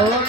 Oh.